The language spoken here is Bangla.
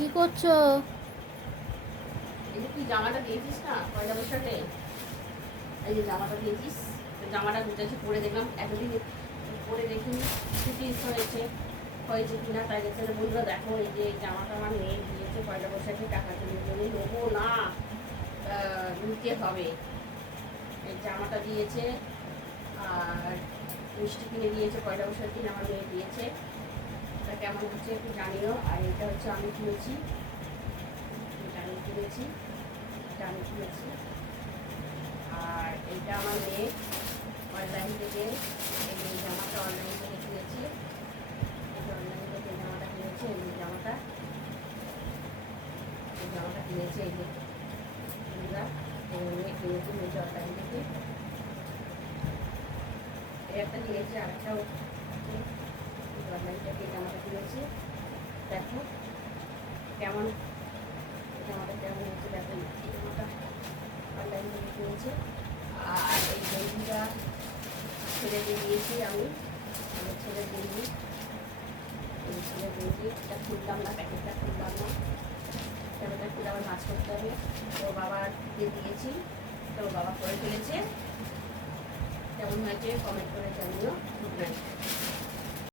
কি করছো? এই যে তুই জামাটা দিয়েছিস না পয়লা বৈশাখে, এই যে জামাটা দিয়েছিস, জামাটা গুছাচ্ছি পরে দেখলাম এতদিন পরে দেখিনি ফিটিংস হয়েছে কিনা, তাই গেছে বন্ধুরা দেখো এই যে জামাটা আমার মেয়ে দিয়েছে পয়লা বৈশাখে, টাকা তুলে জন্য নেবো না, নিতে হবে। এই জামাটা দিয়েছে আর মিষ্টি কিনে দিয়েছে পয়লা বৈশাখ দিন আমার মেয়ে দিয়েছে। এটা কেমন হচ্ছে একটু জানিও। আর এটা হচ্ছে আমি কিনেছি, এটা আমি কিনেছি, এটা আমি কিনেছি। আর এইটা আমার মেয়ে অনলাইন থেকে, এই জামাটা অনলাইন থেকে কিনেছি, এটা অনলাইন থেকে জামাটা কিনেছে, এই জামাটা কিনেছে, এই যে মেয়ে কিনেছি, মেয়েছে অনলাইন থেকে। এই একটা কিনেছি, আরেকটাও অনলাইন থেকে এই জামাটা কিনেছি। দেখো কেমন জামাটা কেমন হচ্ছে, দেখো এই জামাটা অনলাইন থেকে কিনেছি। আর এই গেঞ্জিটা ছেলেকে দিয়েছি আমি, আমার ছেলের গেঞ্জি, এই ছেলের গেঞ্জিটা খুললাম না, প্যাকেটটা খুললাম না, প্যাকেটটা খুলে আবার ভাঁজ করতে হবে। তো বাবাকে দিয়েছি, তো বাবা করে ফেলেছে। কেমন হয়েছে কমেন্ট করে জানিও। Good night.